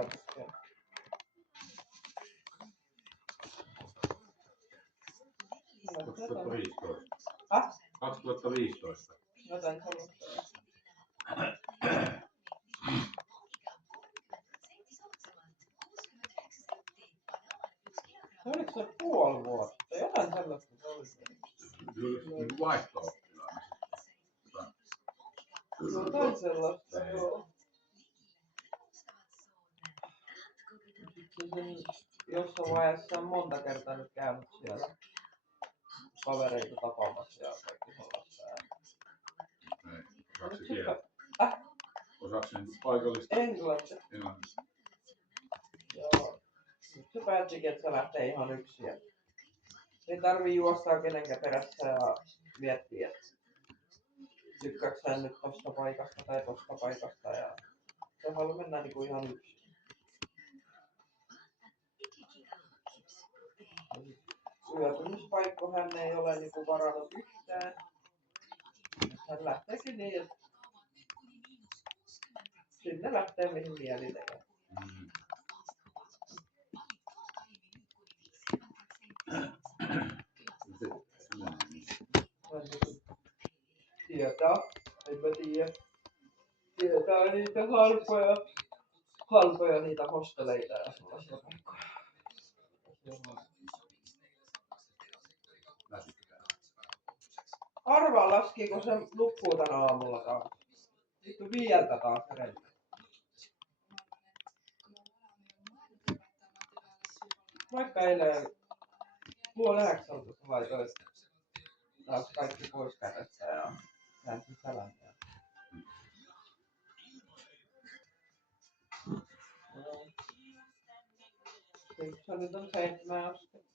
edustajaputkeen. 2015. Häh? 2015. Jotain sellaista. Oliko se puoli vuotta? Jotain sellaista se oli. Kyllä vaihto-oppilaana. Jotain sellaista, joo. Jossain vaiheessa on monta kertaa nyt käynyt siellä kavereita tapaamassa ja kaikki sellaista. Osaatko kieltä? Osaatko sen paikallista? Englannista. Joo. Nyt se päättikin, että se lähtee ihan yksin. Ei tarvii juostaa kenenkään perässä ja miettiä, että tykkääkö hän nyt tosta paikasta tai tosta paikasta. Ja se haluaa mennä niinku ihan yksin. Yöpymispaikko hän ei ole niinku varannut yhtään. Hän lähteekin niin, että sinne lähtee mihin mieli tekee. Tietää, en mä tiedä. Tietää niitä halpoja niitä hosteleita ja sellaisia paikkoja. Arvaa laskiiko se nukkuu tänä aamulla taas. Vittu 5 taas hereillä. Vaikka eilen 8:30 laitoin taas kaikki pois kädestä ja käänsin selän. Se nyt on 7 asti.